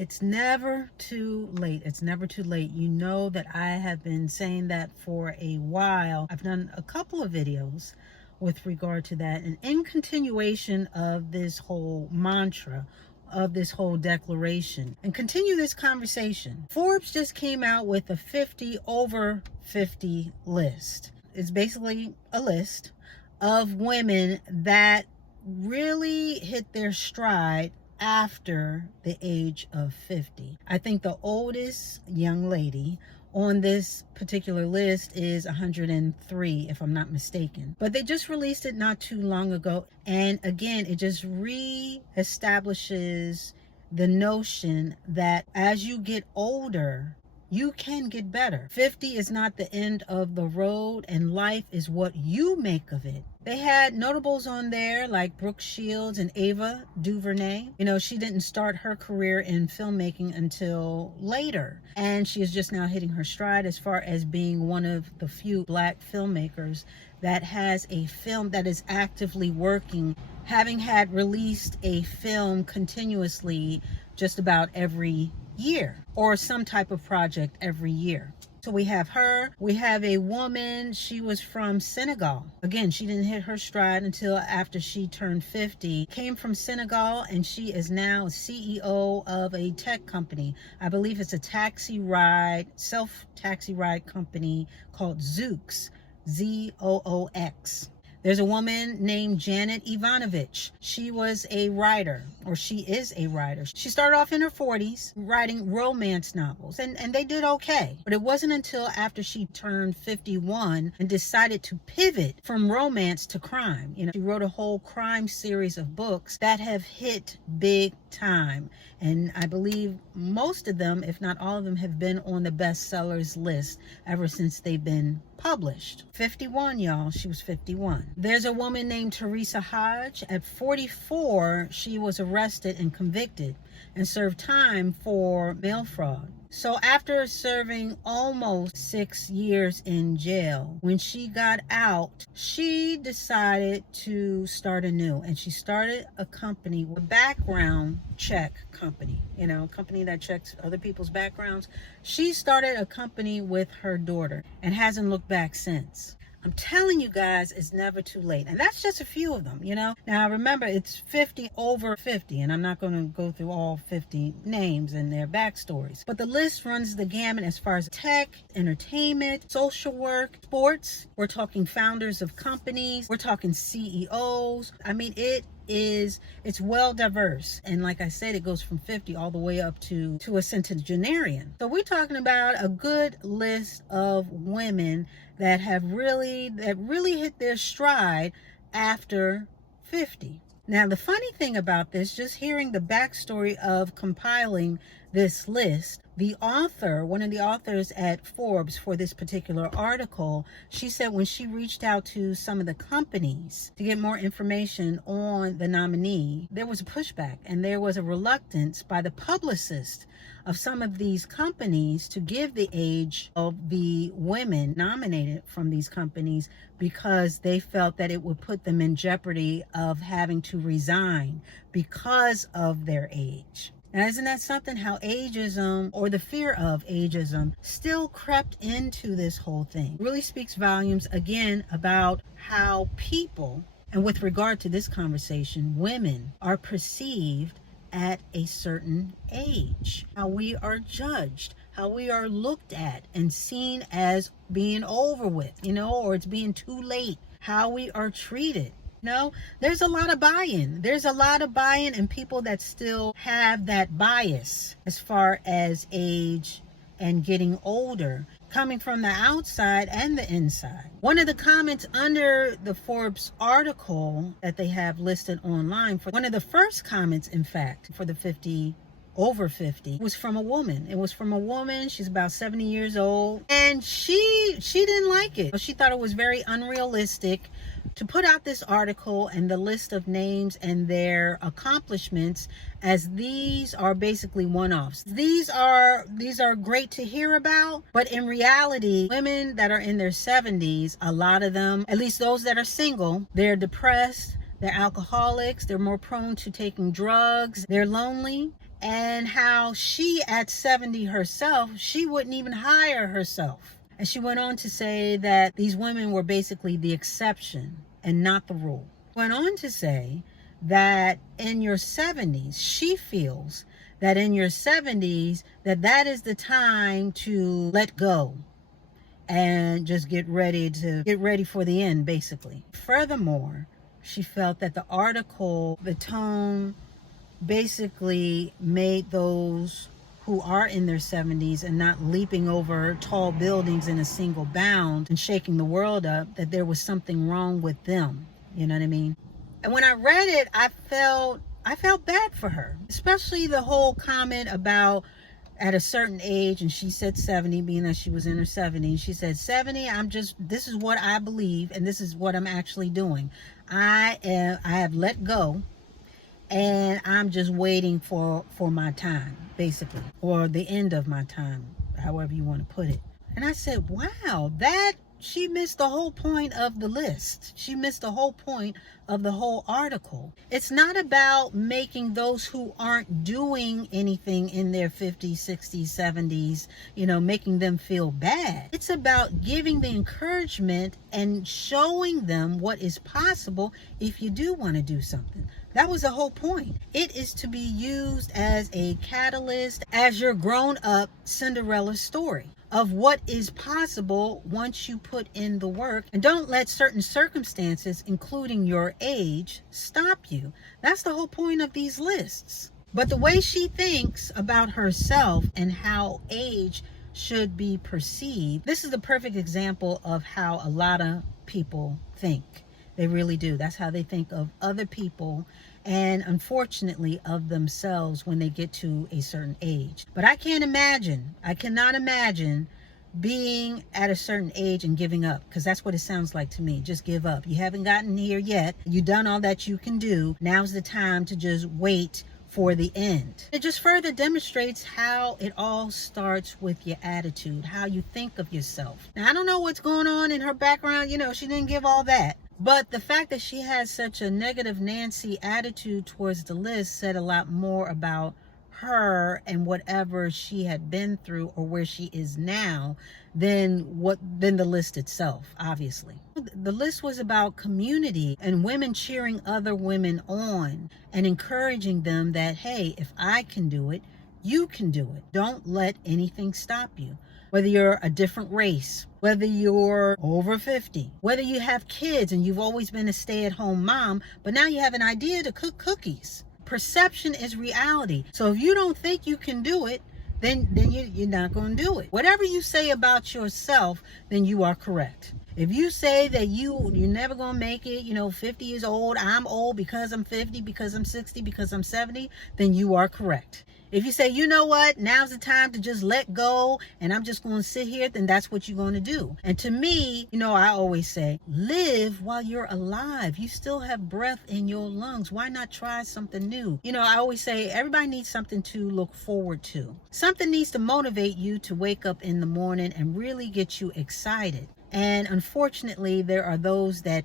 It's never too late. It's never too late. You know that I have been saying that for a while. I've done a couple of videos with regard to that, and in continuation of this whole mantra, of this whole declaration, and continue this conversation. Forbes just came out with a 50 over 50 list. It's basically a list of women that really hit their stride after the age of 50. I think the oldest young lady on this particular list is 103, if I'm not mistaken. But they just released it not too long ago. And again, it just re-establishes the notion that as you get older, you can get better. 50 is not the end of the road, and life is what you make of it. They had notables on there like Brooke Shields and Ava DuVernay. You know, she didn't start her career in filmmaking until later, and she is just now hitting her stride as far as being one of the few Black filmmakers that has a film that is actively working, having had released a film continuously just about every year, or some type of project every year. So we have her. We have a woman. She was from Senegal. Again, she didn't hit her stride until after she turned 50. Came from Senegal, and she is now CEO of a tech company. I believe it's a self-taxi ride company called Zoox, Z-O-O-X. There's a woman named Janet Ivanovich. She was a writer, or she is a writer. She started off in her 40s writing romance novels, and they did okay. But it wasn't until after she turned 51 and decided to pivot from romance to crime. You know, she wrote a whole crime series of books that have hit big time. And I believe most of them, if not all of them, have been on the bestsellers list ever since they've been published. 51, y'all. She was 51. There's a woman named Teresa Hodge. At 44, she was arrested and convicted and served time for mail fraud. So after serving almost 6 years in jail, when she got out, she decided to start anew, and she started a company, a background check company, you know, a company that checks other people's backgrounds. She started a company with her daughter and hasn't looked back since. I'm telling you guys, it's never too late. And that's just a few of them, you know. Now, remember, it's 50 over 50, and I'm not going to go through all 50 names and their backstories. But the list runs the gamut as far as tech, entertainment, social work, sports. We're talking founders of companies. We're talking CEOs. I mean, it's well diverse, and like I said, it goes from 50 all the way up to a centenarian. So we're talking about a good list of women that really hit their stride after 50. Now, the funny thing about this, just hearing the backstory of compiling this list, the author, one of the authors at Forbes for this particular article, she said when she reached out to some of the companies to get more information on the nominee, there was a pushback and there was a reluctance by the publicist of some of these companies to give the age of the women nominated from these companies, because they felt that it would put them in jeopardy of having to resign because of their age. Now, isn't that something, how ageism, or the fear of ageism, still crept into this whole thing? It really speaks volumes, again, about how people, and with regard to this conversation, women are perceived at a certain age, how we are judged, how we are looked at and seen as being over with, you know, or it's being too late, how we are treated. No, there's a lot of buy-in. There's a lot of buy-in, and people that still have that bias as far as age and getting older, coming from the outside and the inside. One of the comments under the Forbes article that they have listed online, for one of the first comments, in fact, for the 50 over 50, was from a woman. It was from a woman. She's about 70 years old, and she didn't like it. She thought it was very unrealistic to put out this article and the list of names and their accomplishments, as these are basically one-offs. These are great to hear about, but in reality, women that are in their 70s, a lot of them, at least those that are single, they're depressed, they're alcoholics, they're more prone to taking drugs, they're lonely, and how she at 70 herself, she wouldn't even hire herself. And she went on to say that these women were basically the exception and not the rule. Went on to say that in your 70s, she feels that in your 70s, that is the time to let go and just get ready for the end, basically. Furthermore, she felt that the article, the tone, basically made those who are in their 70s and not leaping over tall buildings in a single bound and shaking the world up, that there was something wrong with them. You know what I mean? And when I read it, I felt bad for her, especially the whole comment about at a certain age, and she said 70, being that she was in her 70s. She said, 70, this is what I believe, and this is what I'm actually doing. I have let go, and I'm just waiting for my time, basically, or the end of my time, however you want to put it. And I said, wow, she missed the whole point of the list. She missed the whole point of the whole article. It's not about making those who aren't doing anything in their 50s, 60s, 70s, making them feel bad. It's about giving the encouragement and showing them what is possible if you do want to do something. That was the whole point. It is to be used as a catalyst, as your grown-up Cinderella story of what is possible once you put in the work. And don't let certain circumstances, including your age, stop you. That's the whole point of these lists. But the way she thinks about herself and how age should be perceived, this is the perfect example of how a lot of people think. They really do. That's how they think of other people, and unfortunately of themselves when they get to a certain age. But I cannot imagine being at a certain age and giving up, because that's what it sounds like to me. Just give up. You haven't gotten here yet. You've done all that you can do. Now's the time to just wait for the end. It just further demonstrates how it all starts with your attitude, how you think of yourself. Now, I don't know what's going on in her background. She didn't give all that. But the fact that she has such a negative Nancy attitude towards the list said a lot more about her and whatever she had been through or where she is now than the list itself, obviously. The list was about community and women cheering other women on and encouraging them that, hey, if I can do it, you can do it. Don't let anything stop you. Whether you're a different race, whether you're over 50, whether you have kids and you've always been a stay-at-home mom, but now you have an idea to cook cookies. Perception is reality. So if you don't think you can do it, then you're not going to do it. Whatever you say about yourself, then you are correct. If you say that you're never going to make it, 50 years old, I'm old because I'm 50, because I'm 60, because I'm 70, then you are correct. If you say, you know what, now's the time to just let go and I'm just going to sit here, then that's what you're going to do. And to me, I always say, live while you're alive. You still have breath in your lungs. Why not try something new? I always say everybody needs something to look forward to. Something needs to motivate you to wake up in the morning and really get you excited. And unfortunately, there are those that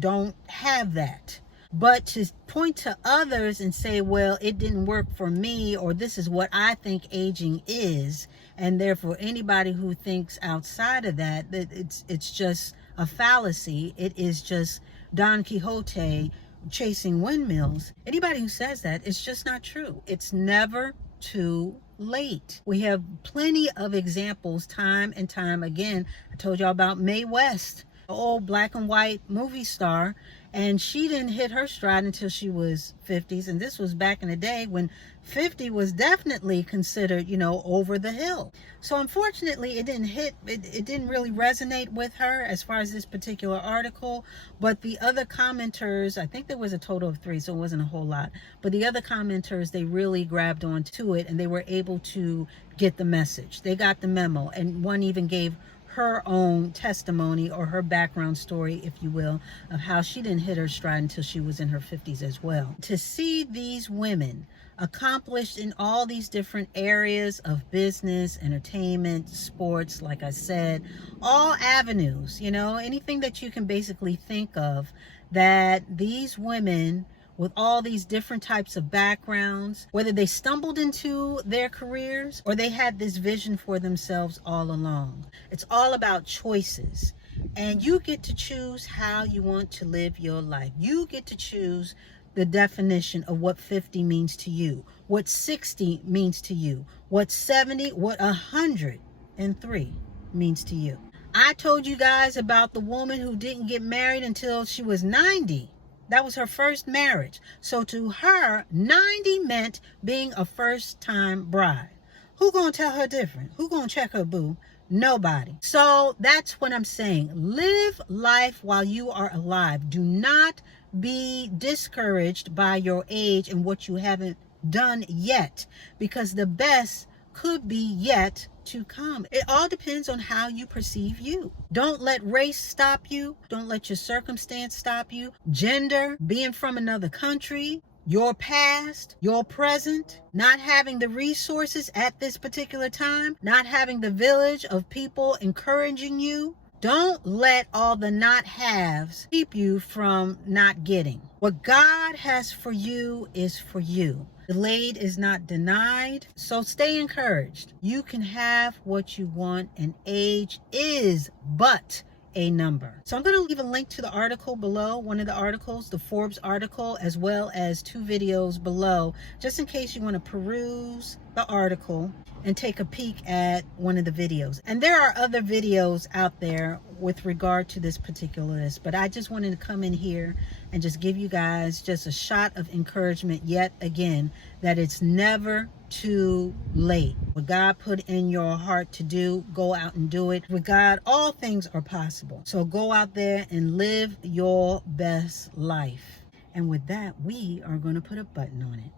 don't have that. But to point to others and say, well, it didn't work for me, or this is what I think aging is, and therefore anybody who thinks outside of that, it's just a fallacy. It is just Don Quixote chasing windmills. Anybody who says that, it's just not true. It's never too late. We have plenty of examples time and time again. I told y'all about Mae West, old black and white movie star, and she didn't hit her stride until she was 50s, and this was back in the day when 50 was definitely considered, over the hill. So unfortunately, it didn't really resonate with her as far as this particular article. But the other commenters, I think there was a total of 3, so it wasn't a whole lot, but the other commenters, they really grabbed onto it and they were able to get the message. They got the memo, and one even gave her own testimony, or her background story, if you will, of how she didn't hit her stride until she was in her 50s as well. To see these women accomplished in all these different areas of business, entertainment, sports, like I said, all avenues, anything that you can basically think of, that these women with all these different types of backgrounds, whether they stumbled into their careers or they had this vision for themselves all along. It's all about choices. And you get to choose how you want to live your life. You get to choose the definition of what 50 means to you, what 60 means to you, what 70, what 103 means to you. I told you guys about the woman who didn't get married until she was 90. That was her first marriage. So to her, 90 meant being a first-time bride. Who gonna tell her different? Who gonna check her boo? Nobody. So that's what I'm saying. Live life while you are alive. Do not be discouraged by your age and what you haven't done yet, because the best could be yet to come. It all depends on how you perceive you. Don't let race stop you. Don't let your circumstance stop you. Gender, being from another country, your past, your present, not having the resources at this particular time, not having the village of people encouraging you. Don't let all the not haves keep you from not getting. What God has for you is for you. Delayed is not denied. So stay encouraged. You can have what you want, and age is but a number. So I'm going to leave a link to the article below, one of the articles, the Forbes article, as well as 2 videos below, just in case you want to peruse the article and take a peek at one of the videos. And there are other videos out there with regard to this particular list, but I just wanted to come in here and just give you guys just a shot of encouragement yet again, that it's never too late. What God put in your heart to do, go out and do it. With God, all things are possible. So go out there and live your best life. And with that, we are going to put a button on it.